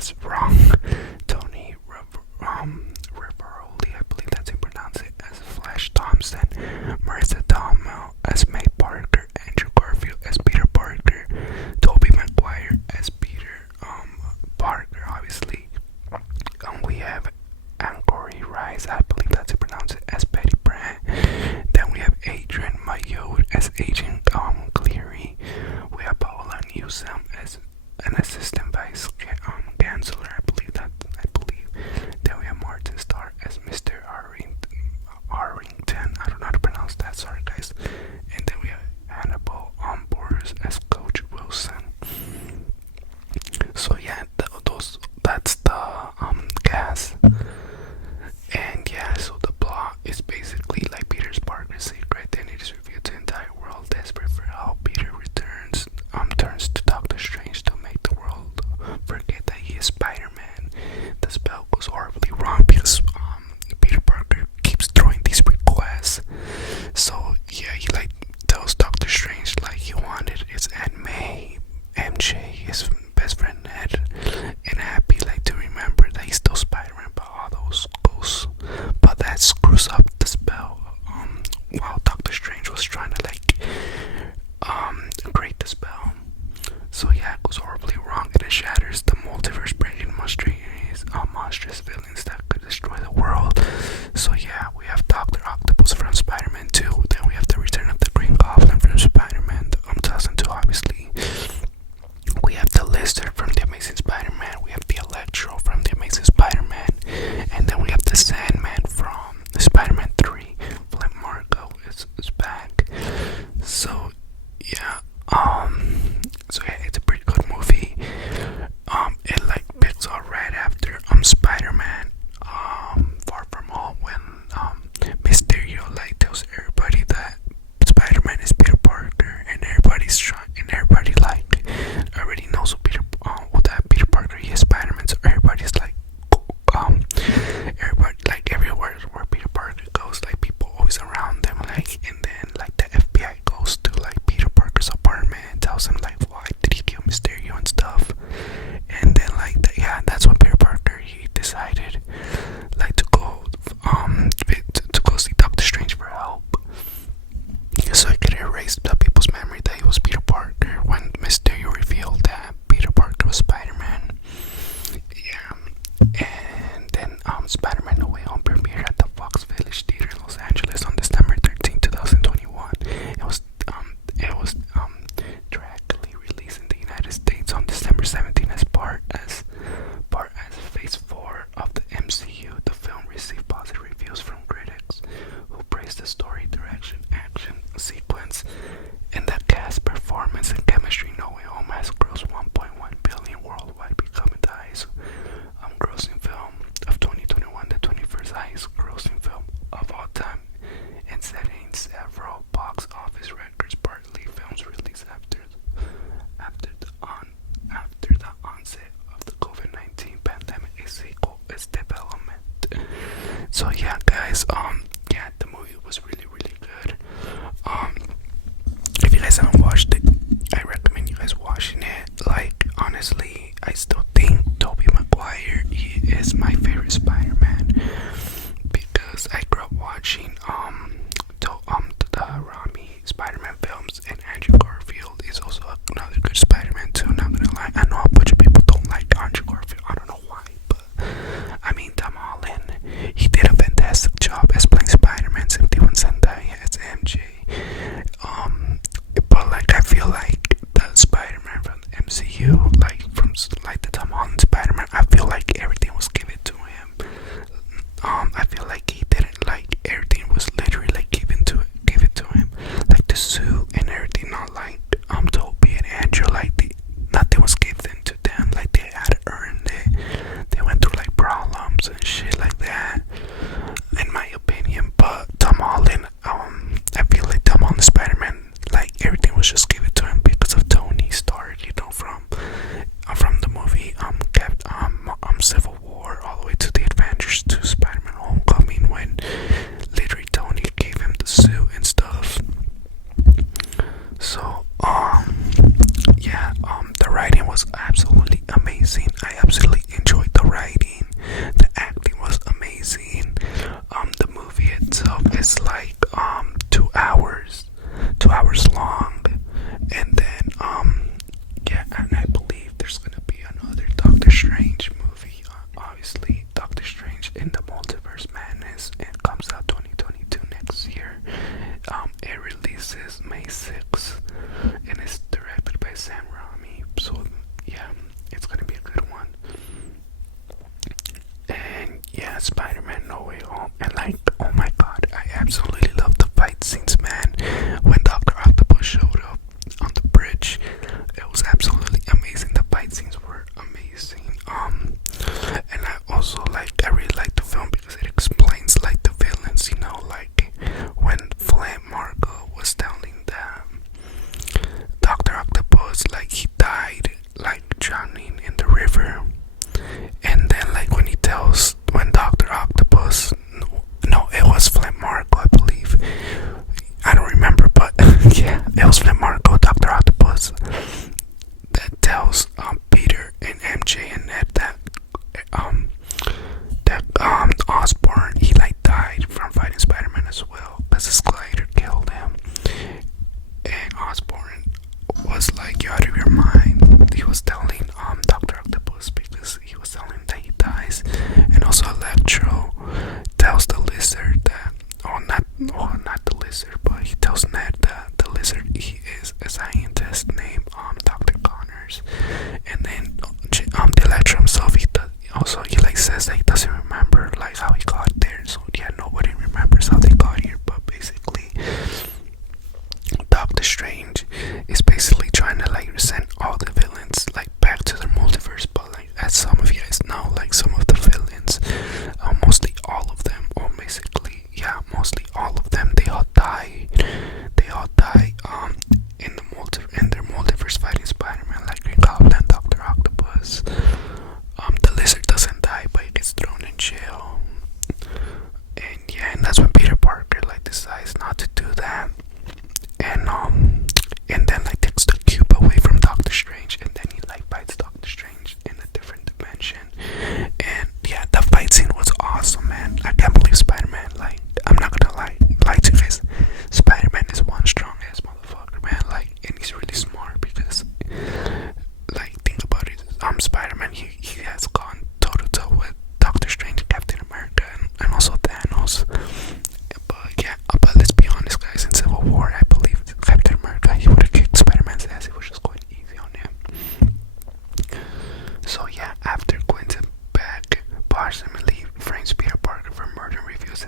guess, wrong. Tony Riveroli, I believe that's how you pronounce it, as Flash Thompson. Marissa Tomei as May Parker. Andrew Garfield as Peter Parker. Tobey Maguire as Peter Parker, obviously. We have Angkori Rice, I believe that's how you pronounce it, as Betty Brant. Then we have Adrian Mayotte as Agent Cleary. We have Paola Newsome as an assistant vice chancellor, I believe. Then we have Martin Starr as Mr. Arrington. I don't know how to pronounce that, sorry guys. And then we have Hannibal Borders as Coach Wilson. So yeah, that's the cast. And yeah, so the plot is basically like Peter Parker's secret identity is revealed to the entire world. Desperate for help, Peter turns to Doctor Strange to make the world forget that he is Spider-Man. The spell goes horribly wrong because Peter Parker keeps throwing these requests. So yeah, he like tells Doctor Strange like he wanted his Aunt May, MJ, his best friend Ned, and Happy like to remember that he's still Spider-Man, but all those ghosts. But that screws up the spell. While Doctor Strange was trying to create the spell. So yeah, it goes horribly wrong and it shatters the multiverse, bringing monstrous villains that could destroy the world. So yeah, we have Dr. Octopus from Spider-Man 2. Then we have the return of the Green Goblin from Spider-Man 2002, obviously. We have the Lizard from The Amazing Spider-Man. We have the Electro from The Amazing Spider-Man. And then we have the Sandman from Spider-Man 3. Flint Marko is back. So yeah, it's a pretty good movie. It like picks up right after Spider-Man Far From Home, when Mysterio like tells everybody that Spider-Man is Peter Parker, and everybody like already knows that Peter Parker he is Spider-Man. So everybody's like everybody like everywhere where Peter Parker goes, like people always around them, like, and then like the FBI goes to like Peter Parker's apartment and tells him like why did he kill Mysterio and stuff. And then like that's when Peter Parker he decided like to go see Doctor Strange for help, so he could erase the people's memory that he was Peter Parker when Mysterio revealed that Peter Parker was Spider-Man. Yeah, and then Spider-Man No Way Home premiered at the Fox Village Theater in Los Angeles on December 13, 2021. It was directly released in the United States on December 17 as part as Phase 4 of the MCU. The film received positive reviews from critics who praised the story, direction, action sequence, and the cast performance and chemistry. No Way Home has grossed $1.1 billion worldwide, becoming the highest grossing film of 2021, the 21st highest grossing film of all time, and setting several box office records. Partly films released after the onset of the COVID-19 pandemic, a sequel is development. So yeah, guys, the movie was really good. If you guys haven't watched it, I recommend you guys watching it. Like, honestly, I still think Tobey Maguire is my favorite Spider-Man because I grew up watching the Raimi Spider-Man films, and Andrew Garfield is also another good Spider-Man too. Not gonna lie, I know a bunch of people don't like Andrew Garfield. I don't know why, but I mean Tom Holland, he did a fantastic job as playing Spider-Man. Same thing with Zendaya as MJ. But like I feel like the Spider-Man from the MCU, like the Tom Holland Spider-Man, I feel like everything was given to him. I feel like he didn't like everything at Spider-Man No Way Home, and like, oh my god, I absolutely love the fight scenes, man. When Dr. Octopus showed up on the bridge, it was absolutely amazing. The fight scenes were amazing. And I also I really like the film because it explains like the villains, you know, like when Flint Marco was telling them Dr. Octopus like he died like drowning in the river, and then like when Dr. Octopus, no, it was Flint Marco, I believe. I don't remember, but yeah, it was Flint Marco, Dr. Octopus, that tells Peter and MJ and Ned that Osborn, he like died from fighting Spider-Man as well, because his glider killed him. And Osborn was like, "You're out of your mind." He was telling Dr. Octopus, because he was telling him that he dies. And also Electro tells the lizard that, not the lizard, but he tells Ned that the lizard, he is a scientist named Dr. Connors. And then the Electro himself, he like says that he doesn't remember like how he got there. So yeah, nobody remembers how they got here. But basically, Doctor Strange is basically trying to like send all the villains like back to the multiverse. But like, as some of you guys know, like some of the villains, mostly all of them, or basically, yeah, mostly all of them, they all die. In their multiverse fighting Spider-Man, like Green Goblin, Doctor Octopus. The lizard doesn't die, but he gets thrown in jail. And yeah, and that's when Peter Parker like decides not to do that, and then like takes the cube away from Doctor Strange, and then he like fights Doctor Strange in a different dimension. And yeah, the fight scene was awesome, man. I can't believe Spider-Man, like, I'm not gonna lie to you guys, Spider-Man is one strong ass motherfucker, man. Like, and he's really smart because, like, think about it. Spider-Man, he has gone toe to toe with Doctor Strange, Captain America, and also Thanos. But yeah, but let's be honest, guys. In Civil War, I believe Captain America, he would have kicked Spider-Man's ass. It was just quite easy on him. So yeah, after Quentin Beck partially frames Peter Parker for murder and reveals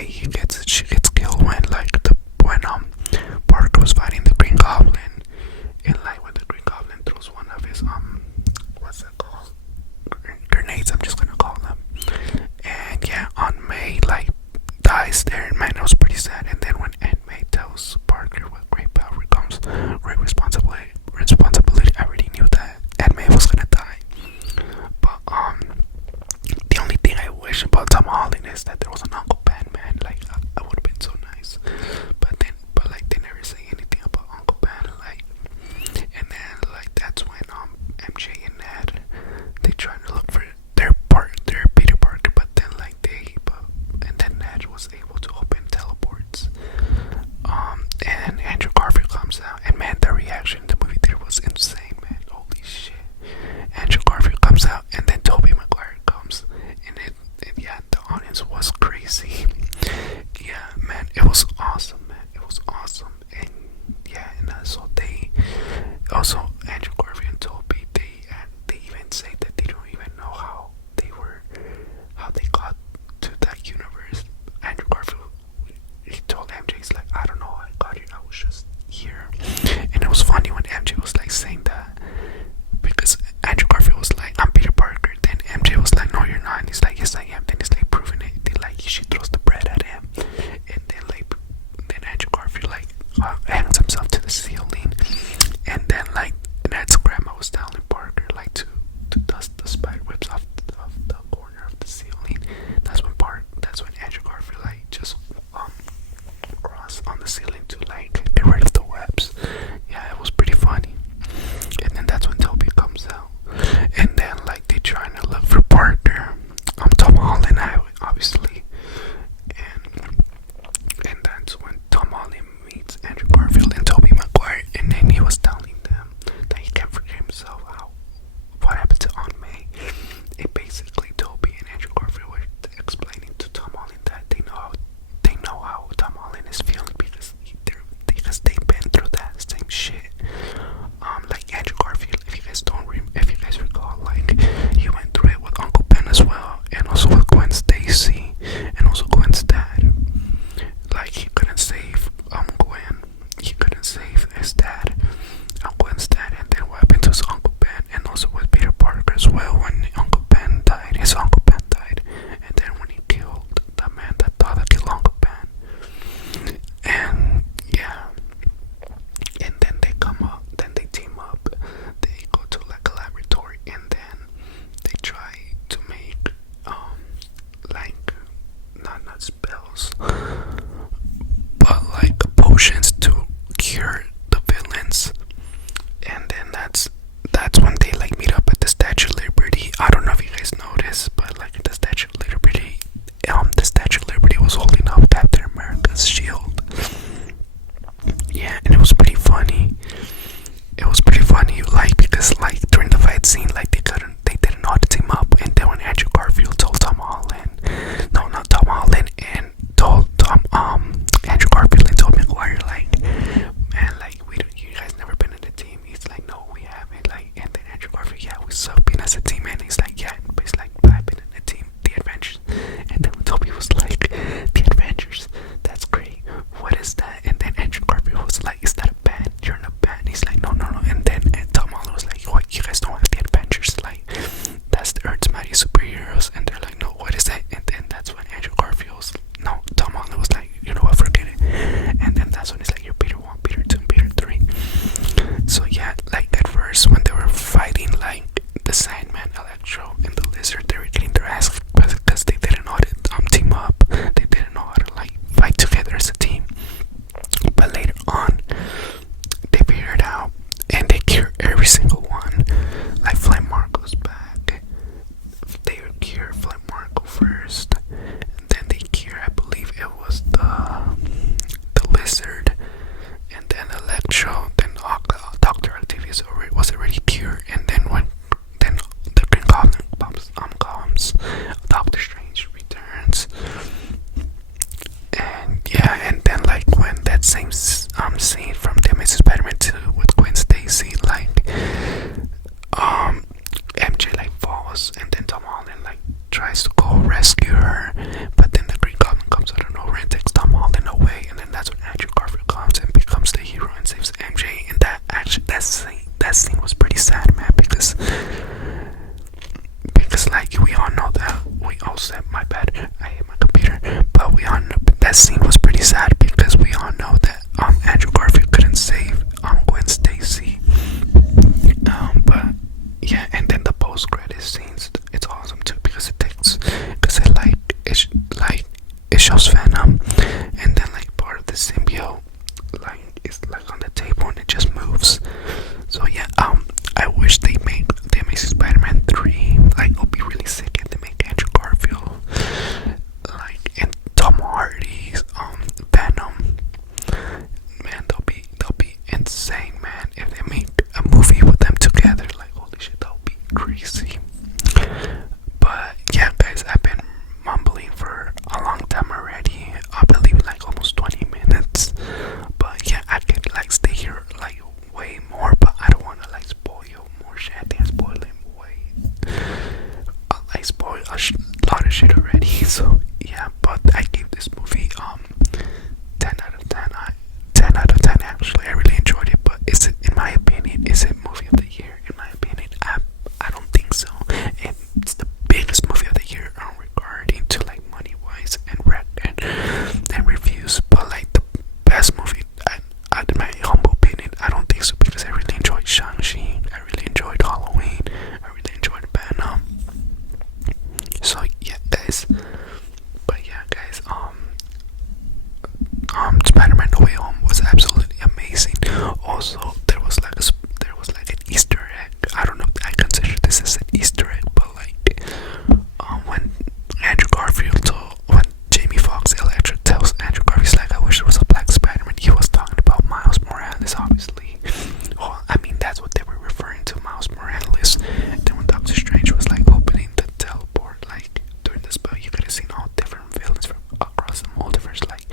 May she gets killed when Parker was fighting the Green Goblin, and like when the Green Goblin throws one of his what's that called, grenades, I'm just gonna call them, and yeah, Aunt May like dies there, and man, it was pretty sad. And then when Aunt May tells Parker with great power comes great responsibility, I already knew that Aunt May was gonna die. But the only thing I wish about Tom Holland is that there was an Uncle Ben, man. Like I would have been so nice. But like they never say anything about Uncle Ben. Like, and then like that's when MJ and Ned, they try to look for their Peter Parker, but then like and then Ned was able to open teleports. And Andrew Garfield comes out, and man, the reaction in the movie theater was insane, man. Holy shit! Andrew Garfield comes out, and then Tobey Maguire comes, and yeah, the audience was crazy. Yeah, man, it was awesome, man. It was awesome, and yeah, and also Andrew Garfield and Tobey, they even say that they don't even know how they got to that universe. Andrew Garfield, he told MJ, he's like, I don't know how I got here, I was just here. And it was funny when MJ was like saying that, because Andrew Garfield was like, I'm Peter Parker. Then MJ was like, no, you're not. And he's like, yes, I am. Then he's like proving it. Then like she throws the shows Venom, and then like part of the symbiote like is like on the table and it just moves. So yeah, I wish they make the Amazing Spider-Man 3. Like, it'll be really sick if they make Andrew Garfield, like, and Tom Hardy's Venom. Man, they'll be insane, man. If they make a movie with them together, like, holy shit, that'll be crazy. But yeah, guys, I've been mumbling for a long time already. I believe like almost 20 minutes. But yeah, I could like stay here like way more, but I don't want to like spoil more shit. I think I'm spoiling way. I spoiled a lot of shit already. So yeah, but I gave this movie 10 out of 10. 10 out of 10 actually. I really enjoyed it. But is it, in my opinion, is it movie of the year? In my opinion, I don't think so. And it's the biggest movie of the year regarding to like money wise and reviews. But like the best movie, in my humble opinion, I don't think so, because I really enjoyed Shang-Chi, I really enjoyed Halloween, I really enjoyed Venom. So yeah, guys. But yeah, guys. Spider-Man: No Way Home was absolutely amazing. Also, there was like an Easter egg. I don't know if I consider this as an Easter egg, but like when Andrew Garfield when Jamie Foxx Electra tells Andrew Garfield, like, I wish there was a black Spider-Man, he was talking about Miles Morales, obviously. Well, I mean, that's what they were referring to, Miles Morales. Then when Doctor Strange was like opening the teleport, like during the spell, you could have seen all different villains from across the multiverse. Like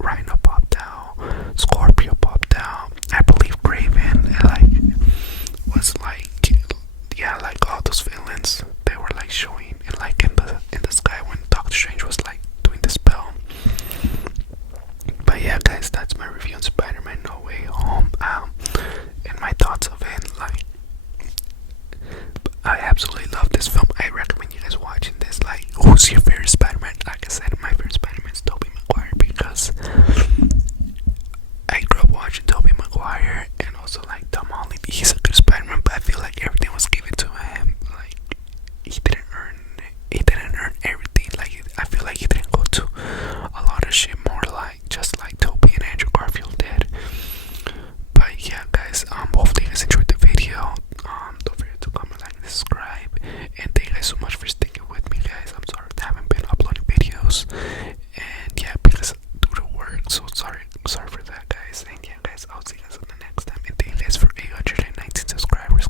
Rhino popped out, Scorpio popped out, I believe Craven, and like was like, yeah, like all those villains, they were like showing and like in the sky when Doctor Strange was like doing the spell. But yeah, guys, that's my review on Spider-Man: No Way Home. And my thoughts of it, like, I absolutely love this film. I recommend you guys watching this. Like, who's your favorite Spider-Man? Like I said, my favorite Spider-Man is Tobey Maguire, because I grew up watching Tobey Maguire, and also like Tom Holland. He's a good Spider-Man, but I feel like everything was given to him. Like, he didn't earn everything. Like, I feel like he didn't go to a lot of shit, more like just like Tobey and Andrew Garfield did. But yeah, guys, hopefully you guys enjoyed the video. Don't forget to comment, like, and subscribe, and thank you guys so much for sticking with me, guys. I'm sorry I haven't been uploading videos, and yeah, because due to work, so sorry for that, guys. And yeah, guys, I'll see you guys on the next time, and thank you guys for 819 subscribers,